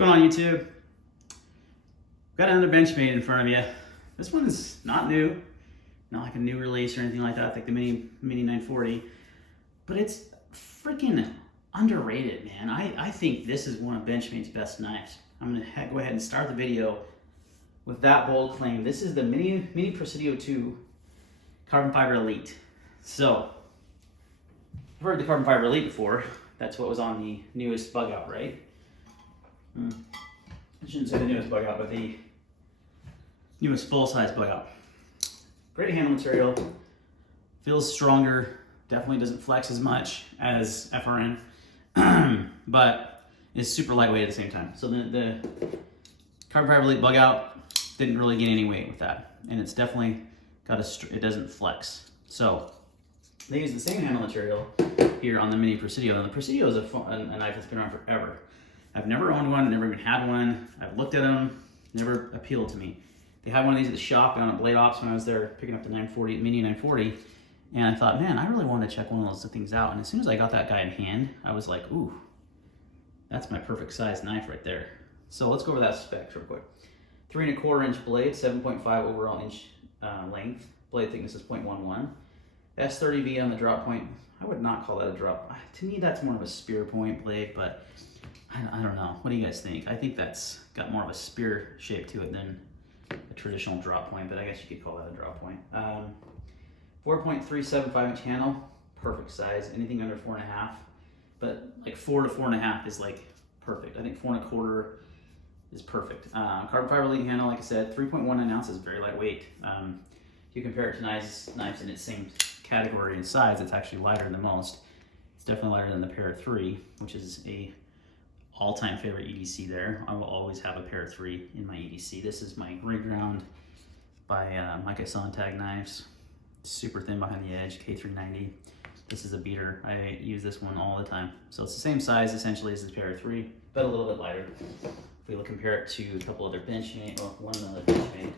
going on, YouTube? Got another Benchmade in front of you. This one is not new, not like a new release or anything like that, like the Mini 940, but it's freaking underrated, man. I think this is one of Benchmade's best knives. I'm gonna go ahead and start the video with that bold claim. This is the Mini Presidio 2 Carbon Fiber Elite. So, I've heard the Carbon Fiber Elite before. That's what was on the newest bug out, right? I shouldn't say the newest bug out, but the newest full-size bug out. Great handle material, feels stronger, definitely doesn't flex as much as FRN, but is super lightweight at the same time. So the Carbon Fiber Elite bug out didn't really get any weight with that, and it's definitely got it doesn't flex. So they use the same handle material here on the Mini Presidio, and the Presidio is a knife that's been around forever. I've never owned one, never even had one. I've looked at them, never appealed to me. They had one of these at the shop down at Blade Ops when I was there picking up the Mini 940, and I thought, man, I really want to check one of those things out. And as soon as I got that guy in hand, I was like, ooh, that's my perfect size knife right there. So let's go over that specs real quick. 3 1/4 inch blade, 7.5 overall inch length. Blade thickness is 0.11. S30V on the drop point. I would not call that a drop. To me, that's more of a spear point blade, but I don't know. What do you guys think? I think that's got more of a spear shape to it than a traditional drop point, but I guess you could call that a drop point. 4.375 inch handle, perfect size. Anything under 4.5, but like 4 to 4.5 is like perfect. I think 4 1/4 is perfect. Carbon fiber leading handle, like I said, 3.19 ounces, very lightweight. If you compare it to knives in its same category and size, it's actually lighter than most. It's definitely lighter than the Para 3, which is a all-time favorite EDC there. I will always have a Para 3 in my EDC. This is my Gray Ground by Micah Sontag knives. Super thin behind the edge, K390. This is a beater. I use this one all the time. So it's the same size essentially as the Para 3, but a little bit lighter. If we compare it to a couple other Benchmade, well, one other Benchmade,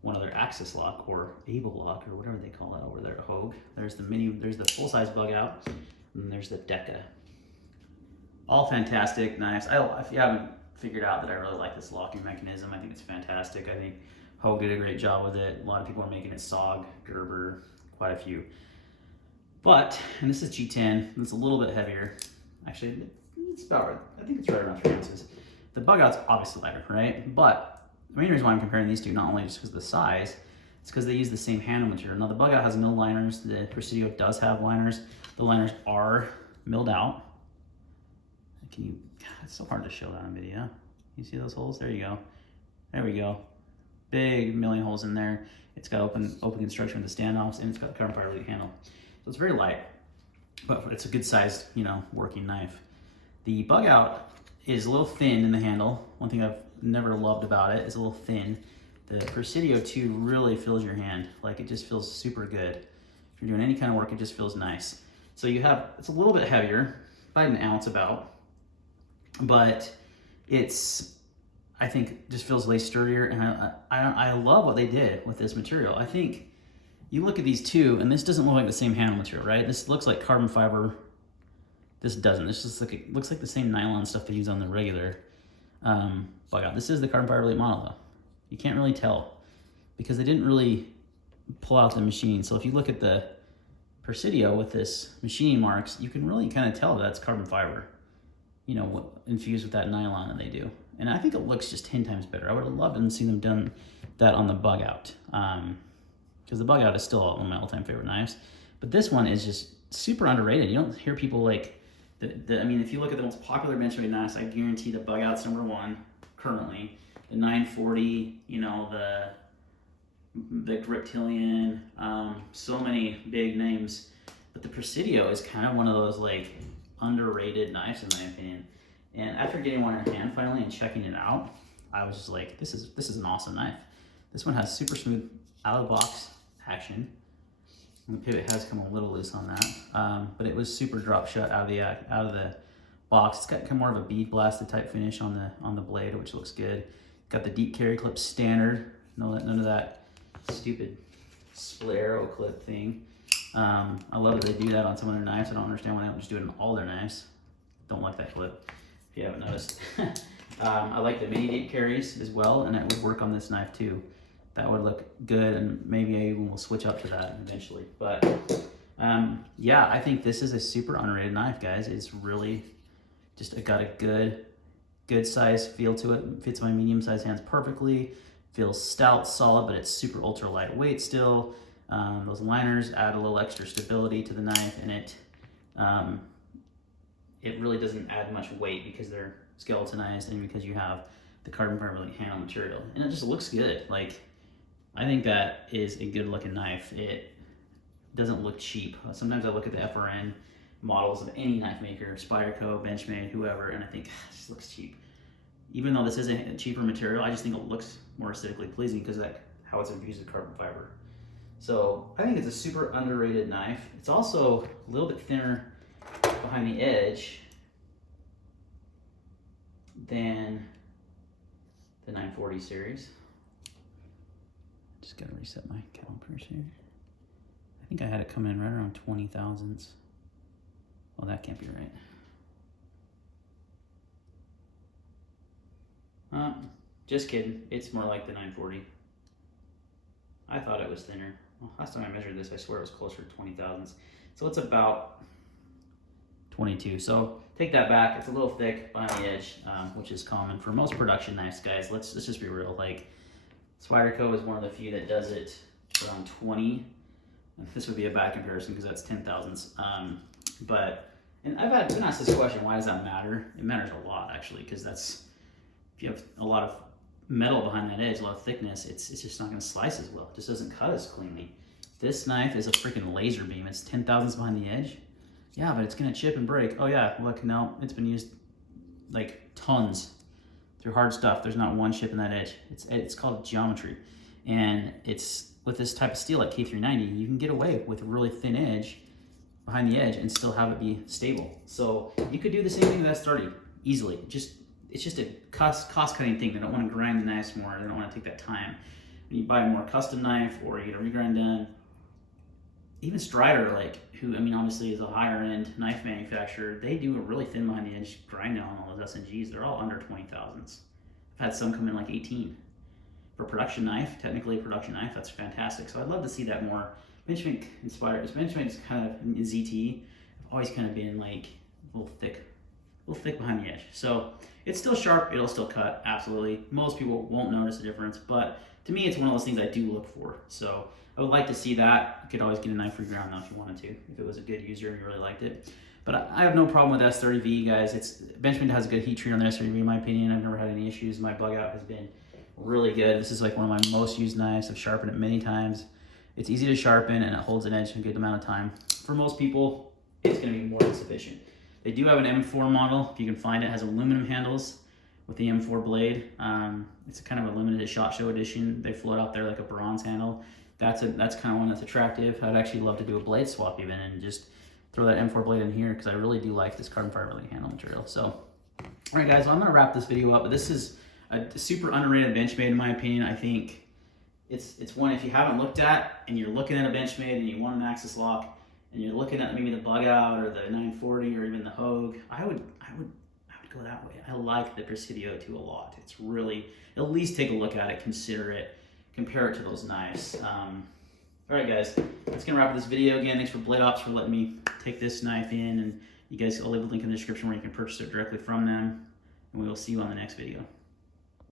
one other Axis lock or Able lock or whatever they call it over there at Hogue. There's the full-size bug out, and there's the Deca. All fantastic knives. If you haven't figured out that I really like this locking mechanism, I think it's fantastic. I think Hogue did a great job with it. A lot of people are making it SOG, Gerber, quite a few. But, and this is G10, it's a little bit heavier. Actually, it's about right. I think it's right around 3 ounces. The bug out's obviously lighter, right? But the main reason why I'm comparing these two, not only just because of the size, it's because they use the same handle material. Now the bug out has no liners. The Presidio does have liners. The liners are milled out. God, it's so hard to show that on video. You see those holes? There you go. There we go. Big milling holes in there. It's got open construction with the standoffs, and it's got carbon fiber lead handle. So it's very light, but it's a good sized, working knife. The bug out is a little thin in the handle. One thing I've never loved about it is a little thin. The Presidio 2 really fills your hand. Like, it just feels super good. If you're doing any kind of work, it just feels nice. So it's a little bit heavier, about an ounce about, but I think just feels way sturdier, and I love what they did with this material. I think you look at these two, and this doesn't look like the same handle material, right? This looks like carbon fiber. This doesn't. This just looks like the same nylon stuff they use on the regular bug out. This is the carbon fiber elite model though. You can't really tell because they didn't really pull out the machine. So if you look at the Presidio with this machining marks, you can really kind of tell that's carbon fiber, infused with that nylon that they do. And I think it looks just 10 times better. I would have loved to see them done that on the bug out, because the bug out is still one of my all-time favorite knives. But this one is just super underrated. You don't hear people like I mean, if you look at the most popular Benchmade knives, I guarantee the bug out's #1 currently. The 940, the Griptilian, so many big names. But the Presidio is kind of one of those like underrated knives in my opinion. And after getting one in hand finally and checking it out, I was just like, this is an awesome knife. This one has super smooth out of the box action. And the pivot has come a little loose on that, but it was super drop shut out of the box. It's got more of a bead blasted type finish on the blade, which looks good. Got the deep carry clip standard. None of that stupid split arrow clip thing. I love that they do that on some of their knives. I don't understand why they don't just do it on all their knives. Don't like that clip, if you haven't noticed. I like the mini deep carries as well, and it would work on this knife too. That would look good, and maybe I even will switch up to that eventually. But yeah, I think this is a super underrated knife, guys. It's really just got a good size feel to it. Fits my medium-sized hands perfectly. Feels stout, solid, but it's super ultra lightweight still. Those liners add a little extra stability to the knife, and it really doesn't add much weight because they're skeletonized and because you have the carbon fiber handle material, and it just looks good. Like, I think that is a good looking knife. It doesn't look cheap. Sometimes I look at the FRN models of any knife maker, Spyderco, Benchmade, whoever, and I think it just looks cheap. Even though this is a cheaper material, I just think it looks more aesthetically pleasing because of how it's infused with carbon fiber. So I think it's a super underrated knife. It's also a little bit thinner behind the edge than the 940 series. Just gotta reset my calipers here. I think I had it come in right around 20 thousandths. Well, that can't be right. Just kidding. It's more like the 940. I thought it was thinner. Well, last time I measured this, I swear it was closer to 20 thousandths. So it's about 22. So take that back. It's a little thick behind the edge, which is common for most production knives, guys. Let's just be real. Like, Spyderco is one of the few that does it around 20. And this would be a bad comparison because that's 10 thousandths. And I've been asked this question, why does that matter? It matters a lot, actually, because if you have a lot of metal behind that edge, a lot of thickness, it's just not going to slice as well. It just doesn't cut as cleanly. This knife is a freaking laser beam. It's 10 thousandths behind the edge. Yeah, but it's going to chip and break. Oh yeah, look, no, it's been used like tons through hard stuff. There's not one chip in that edge. It's called geometry. And it's with this type of steel like K390, you can get away with a really thin edge behind the edge and still have it be stable. So you could do the same thing with S30 easily. It's just a cost-cutting thing. They don't want to grind the knives more. They don't want to take that time. When you buy a more custom knife or you get a regrind done, even Strider, who, I mean, obviously is a higher-end knife manufacturer, they do a really thin behind-the-edge grind down on all those SNGs. They're all under 20 thousandths. I've had some come in like 18. For a production knife, technically a production knife, that's fantastic. So I'd love to see that more. Benchmade inspired. Benchmade is kind of, in ZT, I've always kind of been like a little thick behind the edge. So it's still sharp, it'll still cut, absolutely. Most people won't notice the difference, but to me, it's one of those things I do look for. So I would like to see that. You could always get a knife reground though if you wanted to, if it was a good user and you really liked it. But I have no problem with S30V, guys. Benchmade has a good heat treat on the S30V, in my opinion. I've never had any issues. My bug out has been really good. This is like one of my most used knives. I've sharpened it many times. It's easy to sharpen and it holds an edge a good amount of time. For most people, it's going to be more than sufficient. They do have an M4 model, if you can find it. It has aluminum handles with the M4 blade. It's kind of a limited SHOT Show edition. They float out there like a bronze handle. That's kind of one that's attractive. I'd actually love to do a blade swap even and just throw that M4 blade in here because I really do like this carbon fiber blade handle material. So, all right, guys, well, I'm gonna wrap this video up. But this is a super underrated Benchmade in my opinion. I think it's one if you haven't looked at and you're looking at a Benchmade and you want an Axis lock and you're looking at maybe the bug out or the 940 or even the Hogue, I would go that way. I like the Presidio 2 a lot. It's really, at least take a look at it, consider it, compare it to those knives. All right, guys, that's gonna wrap up this video. Again, thanks for Blade Ops for letting me take this knife in, and you guys, I'll leave a link in the description where you can purchase it directly from them, and we will see you on the next video.